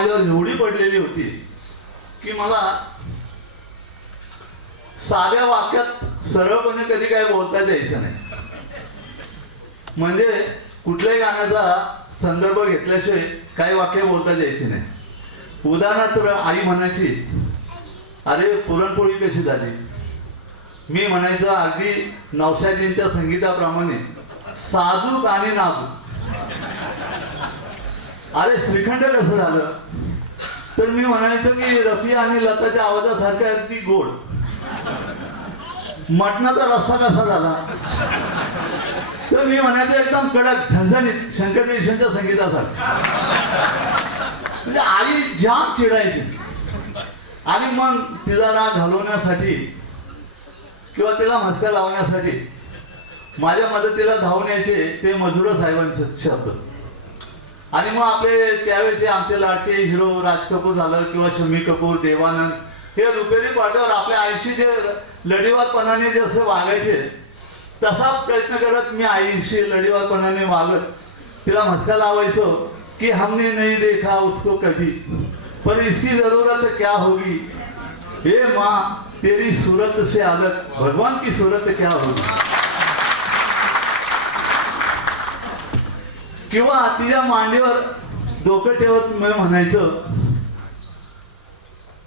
एवढी पडलेली होती की मला साध्या वाक्यात सरळपणे कधी काय बोलता यायचं नाही. म्हणजे कुठल्याही गाण्याचा संदर्भ घेतल्याशिवाय काही वाक्य बोलता यायची नाही. उदाहरणार्थ आई म्हणायची, अरे पुरणपोळी कशी झाली. मी म्हणायचं अगदी नौशादींच्या संगीताप्रमाणे साजूक आणि नाजूक. अरे श्रीखंड कसं झालं, तर मी म्हणायचो की रफी आणि लताच्या आवाजासारखं अगदी गोड. मटणाचा रस्सा कसा झाला, तर मी म्हणायचो एकदम कडक झणझणीत शंकर जयकिशनच्या संगीतासारखं. म्हणजे आई जाम चिडायची. आणि मग तिला राग घालवण्यासाठी किंवा तिला मस्का लावण्यासाठी माझ्या मदतीला धावून यायचे ते मजुरा साहेबांचे शब्द. आणि मग आपले त्यावेळेचे आमचे लाडके हिरो राज कपूर झालं किंवा शम्मी कपूर, देवानंद, हे रुपेरी पाट्यावर आपल्या आईशी जे लढीवारपणाने जे असं वागायचे, तसा प्रयत्न करत मी आईशी लढीवारपणाने वागत तिला मस्का लावायचो की हमने नहीं देखा उसको कभी, पर इसकी जरूरत क्या होगी, हे माँ तेरी सूरत से अलग भगवान की सूरत क्या होगी. किंवा तिच्या मांडीवर डोकं ठेवत मी म्हणायचो,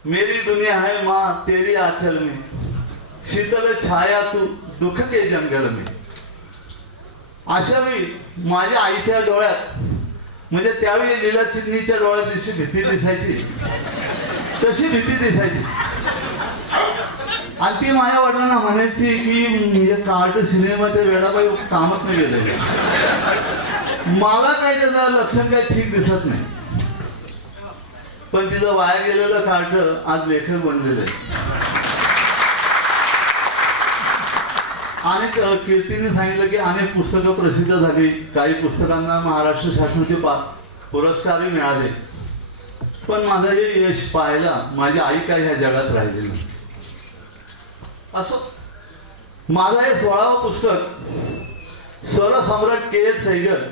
मेरी दुनिया है माँ तेरी आंचल में, शीतल छाया तू दुख के जंगल में. अशा वेळी माझ्या आईच्या डोळ्यात, म्हणजे त्यावेळी लीला चिन्नीच्या डोळ्यात जशी भीती दिसायची तशी भीती दिसायची. आणि ती माझ्या वडिलांना म्हणायची की कार्ड सिनेमाच्या वेळाबाई कामच नाही गेले. मला काही त्याचं लक्षण काही ठीक दिसत नाही, पण तिचं वाया गेलेलं कार्ड आज लेखक बनलेलं आहे. अनेक कीर्तीने सांगितलं की अनेक पुस्तकं प्रसिद्ध झाली, काही पुस्तकांना महाराष्ट्र शासनाचे पुरस्कारही मिळाले, पण माझं हे यश पाहायला माझी आई काही ह्या जगात राहिली नाही. असं माझं हे 16वं पुस्तक स्वरसम्राट के.एच. सहगल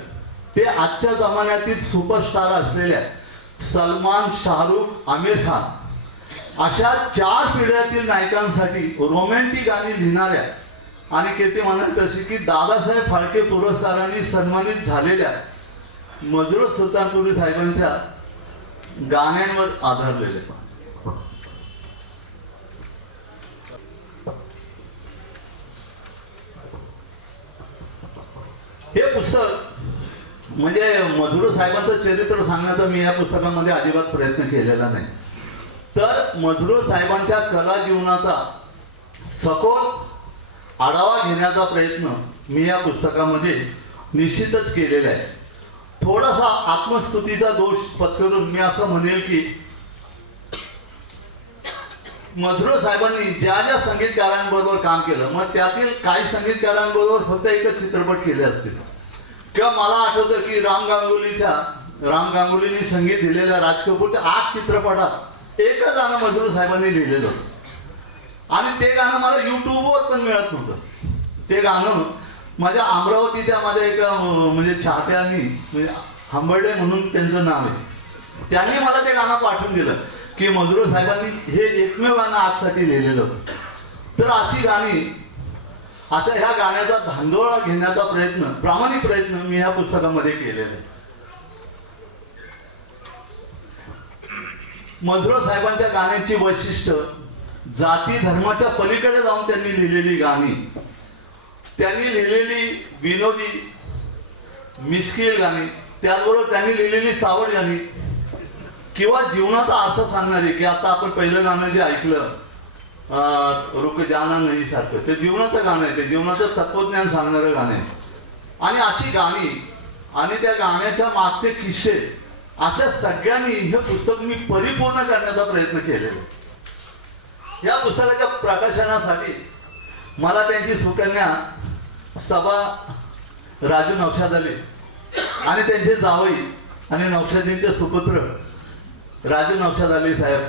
ते आजच्या जमान्यातील सुपरस्टार असलेल्या सलमान, शाहरुख, आमिर खान अशा 4 पिढ्यातील नायकांसाठी रोमॅन्टिक गाणी लिहिणाऱ्या आणि कीर्ती म्हणाल तशी की दादासाहेब फाळके पुरस्कारांनी सन्मानित झालेल्या मजरूर सुलतानपुरी साहेबांच्या गाण्यांवर आधारलेले. हे पुस्तक म्हणजे मजरूर साहेबांचं चरित्र सांगण्याचा मी या पुस्तकामध्ये अजिबात प्रयत्न केलेला नाही, तर मजरूर साहेबांच्या कला जीवनाचा सखोल आढावा घेण्याचा प्रयत्न मी या पुस्तकामध्ये निश्चितच केलेला आहे. थोडासा आत्मस्तुतीचा दोष पत्करून मी असं म्हणेल की मजरूर साहेबांनी ज्या ज्या संगीतकारांबरोबर काम केलं, मग त्यातील काही संगीतकारांबरोबर फक्त एकच चित्रपट केले असतील. किंवा मला आठवतं की राम गांगुलींनी संगीत दिलेल्या राज कपूरच्या 8 चित्रपटात एकच गाणं मजरूर साहेबांनी लिहिलेलं होतं. आणि ते गाणं मला युट्यूबवर पण मिळत नव्हतं. ते गाणं माझ्या अमरावतीच्या माझ्या एका म्हणजे चाहत्यांनी, म्हणजे हंबर्डे म्हणून त्यांचं नाव आहे, त्यांनी मला ते गाणं पाठवून दिलं की मजरूर साहेबांनी हे एकमेव गाणं आजसाठी लिहिलेलं होतं. तर अशी गाणी, अशा ह्या गाण्याचा धांदोळा घेण्याचा प्रयत्न, प्रामाणिक प्रयत्न मी ह्या पुस्तकामध्ये केलेला आहे. मजरूर साहेबांच्या गाण्याची वैशिष्ट्य, जाती धर्माच्या पलीकडे जाऊन त्यांनी लिहिलेली गाणी, त्यांनी लिहिलेली विनोदी मिस्किल गाणी, त्याचबरोबर त्यांनी लिहिलेली चावड गाणी किंवा जीवनाचा अर्थ सांगणारी, की आता आपण पहिलं गाणं जे ऐकलं रुक जाना नाही सारखं, ते जीवनाचं गाणं आहे, ते जीवनाचं तत्वज्ञान सांगणारं गाणं आहे. आणि अशी गाणी आणि त्या गाण्याच्या मागचे किस्से, अशा सगळ्यांनी हे पुस्तक मी परिपूर्ण करण्याचा प्रयत्न केलेला. या पुस्तकाच्या प्रकाशनासाठी मला त्यांची सुकन्या सभा राजू नौशाद अली आणि त्यांचे जावई आणि नौशादींचे सुपुत्र राजू नौशाद अली साहेब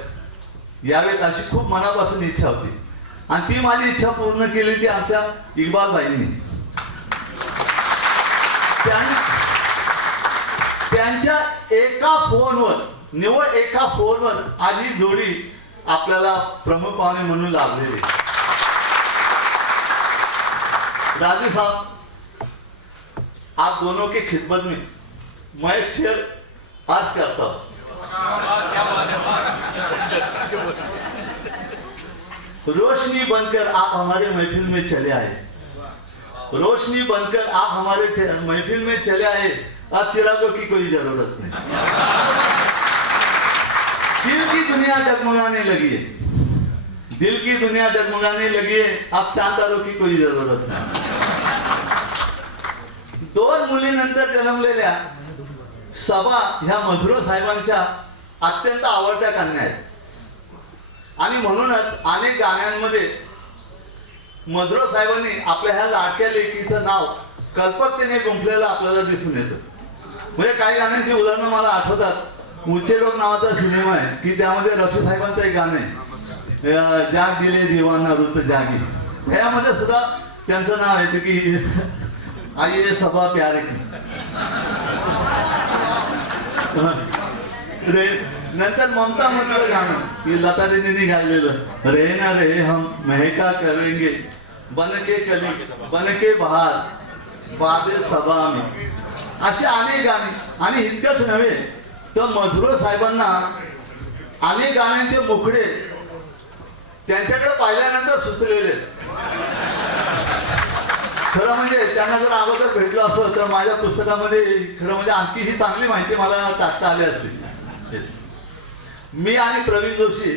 यावेळी अशी खूप मनापासून इच्छा होती, आणि ती माझी इच्छा पूर्ण केली ती आमच्या इक्बालबाईंनी. त्यांच्या एका फोनवर निवळ एका फोनवर आज ही जोडी आपल्याला प्रमुख पाहुणे म्हणून लाभलेली। राजू साहब, आप दोनों की खिदमत में मैं एक शेर आज करता हूँ। रोशनी बनकर आप हमारे महफिल में चले आए, रोशनी बनकर आप हमारे महफिल में चले आए, अब चिरागों की कोई जरूरत नहीं। दिल की दुनिया डगमगाने लगी है, दिल की दुनिया डगमगाने लगी है, अब चांदारों की कोई जरूरत नाही। दोन मुलीनंतर जन्मलेल्या सभा ह्या मजरूर साहेबांच्या अत्यंत आवडत्या कन्या आहेत आणि म्हणूनच अनेक गाण्यांमध्ये मजरूर साहेबांनी आपल्या ह्या लाडक्या लेकीचं नाव कल्पकतेने गुंफलेलं आपल्याला दिसून येतं। म्हणजे काही गाण्यांची उदाहरणं मला आठवतात। मुझे लोग नावाचा सिनेमा आहे की त्यामध्ये रफी साहेबांचं एक गाणं आहे, जाग दिले दीवाना रुत जागी, त्यामध्ये सुद्धा त्यांचं नाव आहे की आइए सबा प्यार की। नंतर ममता म्हटलं गाणं की लता दीदींनी गायलेलं, रे ना रे हम महका करेंगे बनके कली बनके बहार बादे सभा में, अशी अनेक गाणी। आणि इतकंच नव्हे तर मजरूर साहेबांना अनेक गाण्यांचे मुखडे त्यांच्याकडे पाहिल्यानंतर सुचलेले। खरं म्हणजे त्यांना जर अगोदर भेटलं असतं तर माझ्या पुस्तकामध्ये खरं म्हणजे आणखी ही चांगली माहिती मला टाकता आली असती। मी आणि प्रवीण जोशी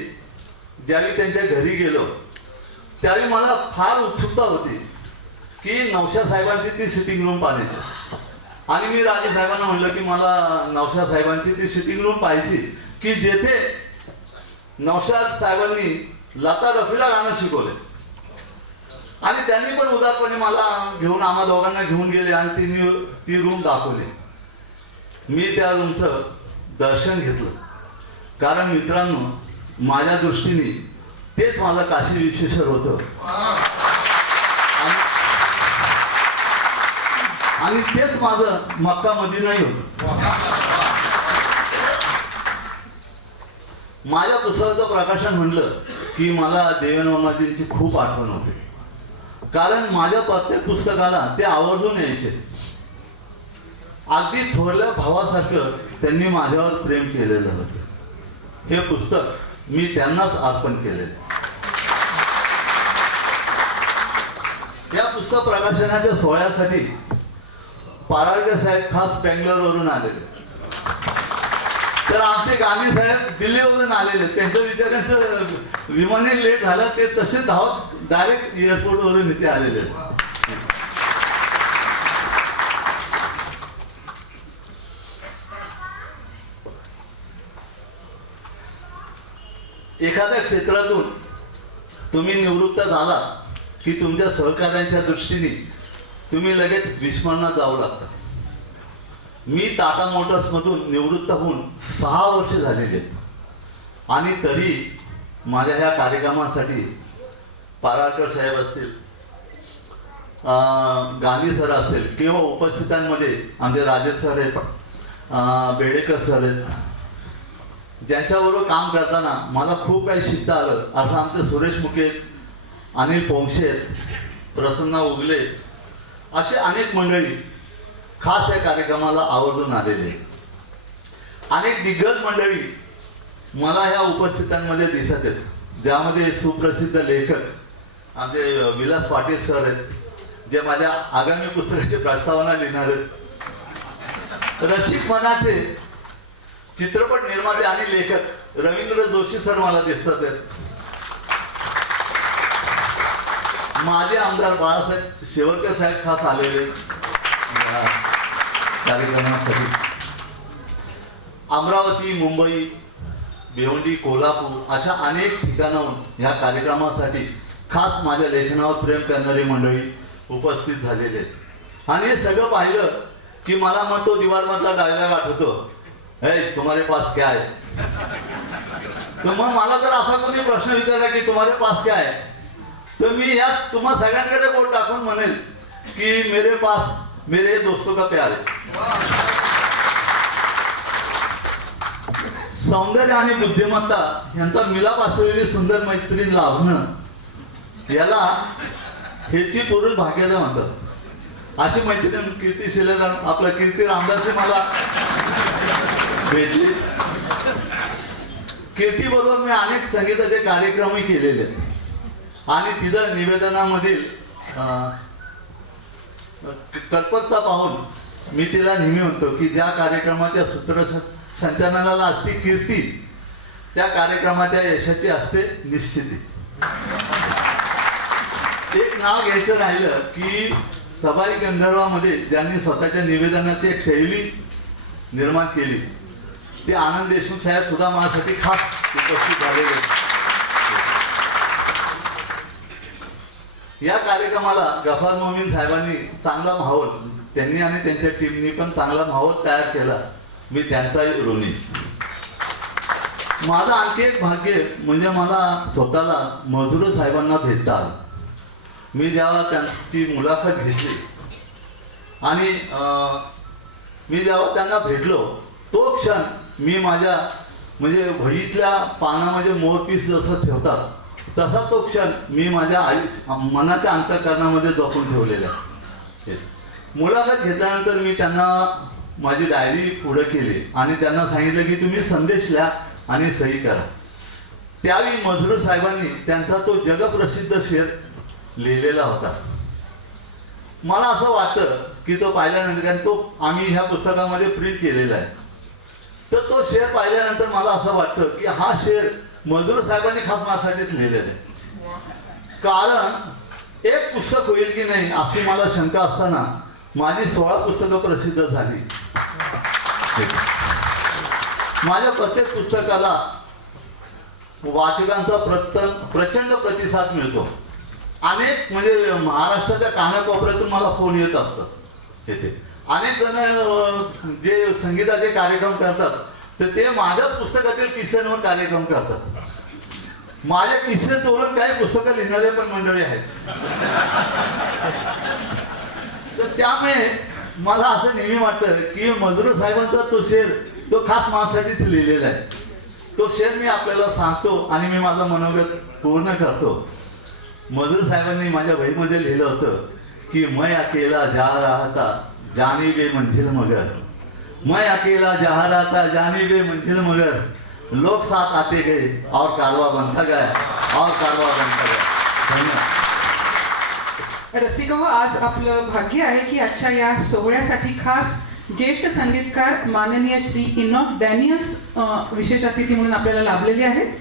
ज्यावेळी त्यांच्या घरी गेलो त्यावेळी मला फार उत्सुकता होती की नौशाद साहेबांची ती सिटिंग रूम पाहायची। आणि मी राजे साहेबांना म्हटलं की मला नौशाद साहेबांची ती सिटिंग रूम पाहायची की जेथे नौशाद साहेबांनी लता रफीला गाणं शिकवले आणि त्यांनी पण उदारपणे मला घेऊन आम्हा दोघांना घेऊन गेले आणि ती रूम दाखवली। मी त्या रूमचं दर्शन घेतलं, कारण मित्रांनो माझ्या दृष्टीने तेच माझं काशी विश्वेश्वर होतं आणि तेच माझं मक्का मदिनाही होतं। माझ्या पुस्तकाचं प्रकाशन म्हणलं की मला देवेंद्र मामाजींची खूप आठवण होते, कारण माझ्या प्रत्येक पुस्तकाला ते आवर्जून यायचे। अगदी थोरल्या भावासारखं त्यांनी माझ्यावर प्रेम केलेलं होतं। हे पुस्तक मी त्यांनाच अर्पण केले। या पुस्तक प्रकाशनाच्या सोहळ्यासाठी पाराळकर साहेब खास बेंगलोरवरून आलेले, तर आमचे गांधी साहेब दिल्लीवरून आलेले। त्यांच्या विचारांचं विमाने लेट झालं, ते तसे धावत डायरेक्ट एअरपोर्टवरून इथे आलेले। एखाद्या क्षेत्रातून तुम्ही निवृत्त झाला की तुमच्या सहकार्यांच्या दृष्टीने तुम्ही लगेच विस्मरणात जाऊ लागता। मी टाटा मोटर्स मधून निवृत्त होऊन 6 वर्ष झालेले आणि तरी माझ्या ह्या कार्यक्रमासाठी पाराळकर साहेब असतील, गांधी सर असतील किंवा उपस्थितांमध्ये आमचे राजेश सर आहेत, बेडेकर सर आहेत, ज्यांच्याबरोबर काम करताना मला खूप काही शिकता आलं। असं आमचे सुरेश मुके, अनिल पोंक्षे, प्रसन्न उगले, असे अनेक मंडळी खास या कार्यक्रमाला आवर्जून आलेले। अनेक दिग्गज मंडळी मला ह्या उपस्थितांमध्ये दिसत आहेत, ज्यामध्ये सुप्रसिद्ध लेखक आमचे विलास पाटील सर आहेत, जे माझ्या आगामी पुस्तकाची प्रस्तावना लिहिणार आहेत। रसिक मनाचे चित्रपट निर्माते आणि लेखक रवींद्र जोशी सर मला दिसतात आहेत। माझे आमदार बाळासाहेब शेवरकर साहेब खास आलेले कार्यक्रमासाठी। अमरावती, मुंबई, भिवंडी, कोल्हापूर अशा अनेक ठिकाणाहून या कार्यक्रमासाठी खास माझ्या लेखनावर प्रेम करणारी मंडळी उपस्थित झालेले आहेत। आणि हे सगळं पाहिलं की मला मग तो दिवारमधला डायलॉग आठवतो, हे तुम्हारे पास क्या है। तर मग मला जर असा कोणी प्रश्न विचारला की तुम्हारे पास क्या है, तर मी या तुम्हा सगळ्यांकडे बोट टाकून म्हणेल की मेरे पास मेरे दोस्तों का प्यार है। सौंदर्य आणि बुद्धिमत्ता यांचा मिलाप असलेली सुंदर मैत्रीण लाभणं याला हेची पुरुष भाग्याचं म्हणतात. अशी मैत्रीण कीर्ती शिलेदार आपला कीर्ती रामदासी मला भेटली. कीर्ती बरोबर मी अनेक संगीताचे कार्यक्रमही केलेले आणि तिथं निवेदनामधील कल्पकता पाहून मी तिला नेहमी म्हणतो की ज्या कार्यक्रमाच्या सूत्रसंचालनाला असते कीर्ती त्या कार्यक्रमाच्या यशाची असते निश्चिती. एक नाव घ्यायचं राहिलं की सबाई गंधर्वामध्ये ज्यांनी स्वतःच्या निवेदनाची एक शैली निर्माण केली ते आनंद देशमुख साहेब सुद्धा माझ्यासाठी खास उपस्थित झालेले. या कार्यक्रमाला गफार मोमीन साहेबांनी चांगला माहोल त्यांनी आणि त्यांच्या टीमनी पण चांगला माहोल तयार केला. मी त्यांचाही ऋणी. माझं आणखी एक भाग्य म्हणजे मला स्वतःला मजुर साहेबांना भेटता आलं. मी जेव्हा त्यांची मुलाखत घेतली आणि मी जेव्हा त्यांना भेटलो तो क्षण मी माझ्या म्हणजे वहीतल्या पानामध्ये मोरपीस जसं ठेवतात तसा तो क्षण मी माझ्या मनाच्या अंतःकरणामध्ये जपून ठेवलेला आहे. मुलाखत घेतल्यानंतर मी त्यांना माझी डायरी पुढे केली आणि त्यांना सांगितलं की तुम्ही संदेश लिहा आणि सही करा. त्यावेळी मजरूर साहेबांनी त्यांचा तो जगप्रसिद्ध शेर लिहिलेला होता. मला असं वाटतं की तो पाहिल्यानंतर कारण तो आम्ही ह्या पुस्तकामध्ये प्रिंट केलेला आहे तर तो शेर पाहिल्यानंतर मला असं वाटतं की हा शेर मजरूर साहेबांनी खास माझ्यासाठीच लिहिलेला आहे. कारण एक पुस्तक होईल की नाही अशी मला शंका असताना माझी 16 पुस्तकं प्रसिद्ध झाली. माझ्या प्रत्येक पुस्तकाला वाचकांचा प्रचंड प्रतिसाद मिळतो. अनेक म्हणजे महाराष्ट्राच्या कानाकोपऱ्यातून मला फोन येत असतात. येते अनेक जण जे संगीताचे कार्यक्रम करतात तर ते माझ्याच पुस्तकातील किस्स्यांवर कार्यक्रम करतात. माझ्या किस्से सोडून काही पुस्तकं लिहिणारे पण मंडळी आहेत. तर त्यामुळे मला असं नेहमी वाटतं की मजरूर साहेबांचा तो शेर तो खास माझ्यासाठीच लिहिलेला आहे. तो शेर मी आपल्याला सांगतो आणि मी माझं मनोगत पूर्ण करतो. मजरूर साहेबांनी माझ्या वहीमध्ये लिहिलं होतं की मैं अकेला जा रहा था जाने बे मंजिल मगर, मैं अकेला जा रहा था जाने बे मंजिल मगर, लोग साथ आते गए और कारवा बनता गया और कारवा बनता गया. धन्यवाद. रसिका हो, आज आपलं भाग्य आहे की आजच्या या सोहळ्यासाठी खास ज्येष्ठ संगीतकार माननीय श्री इनॉक डॅनियल्स विशेष अतिथी म्हणून आपल्याला लाभलेले आहेत.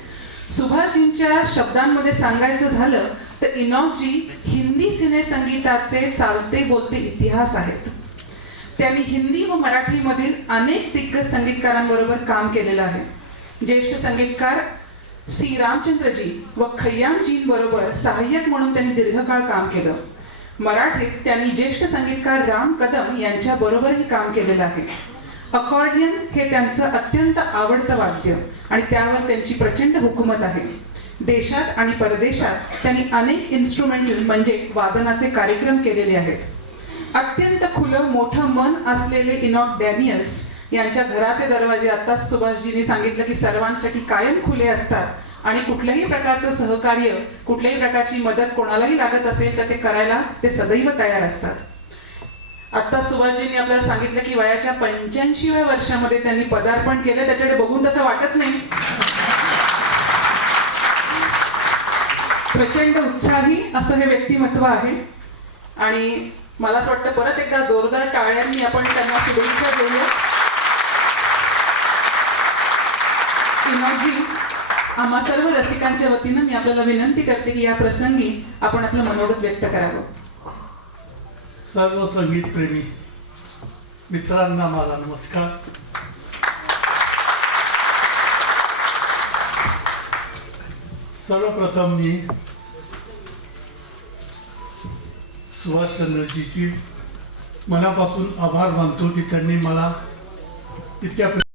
सुभाषजींच्या शब्दांमध्ये सांगायचं झालं तर इनॉकजी हिंदी सिने संगीताचे चालते बोलते इतिहास आहेत. त्यांनी हिंदी व मराठीमधील अनेक दिग्गज संगीतकारांबरोबर काम केलेलं आहे. ज्येष्ठ संगीतकार सी रामचंद्रजी व खय्यामजींबरोबर सहाय्यक म्हणून त्यांनी दीर्घकाळ काम केलं. मराठीत त्यांनी ज्येष्ठ संगीतकार राम कदम यांच्या बरोबरही काम केलेलं आहे. अकॉर्डियन हे त्यांचं अत्यंत आवडतं वाद्य आणि त्यावर त्यांची प्रचंड हुकूमत आहे. देशात आणि परदेशात त्यांनी अनेक इन्स्ट्रुमेंटल म्हणजे वादनाचे कार्यक्रम केलेले आहेत. अत्यंत खुलं मोठं मन असलेले इनॉक डॅनियल्स यांच्या घराचे दरवाजे आत्ताच सुभाषजींनी सांगितलं की सर्वांसाठी कायम खुले असतात आणि कुठल्याही प्रकारचं सहकार्य कुठल्याही प्रकारची मदत कोणालाही लागत असेल तर ते करायला ते सदैव तयार असतात. आता सुभाषजींनी आपल्याला सांगितलं की वयाच्या 85व्या वर्षामध्ये त्यांनी पदार्पण केलं. त्याच्याकडे बघून तसं वाटत नाही. प्रचंड उत्साही असं हे व्यक्तिमत्व आहे आणि मला असं वाटतं परत एकदा जोरदार टाळ्यांनी आपण त्यांना शुभेच्छा देऊया. इनॉकजी, आम्हा सर्व रसिकांच्या वतीनं मी आपल्याला विनंती करते की या प्रसंगी आपण आपलं मनोगत व्यक्त करावं. सर्व संगीत प्रेमी मित्रांना माझा नमस्कार. सर्वप्रथम मी सुभाषचंद्रजीची मनापासून आभार मानतो की त्यांनी मला इतक्या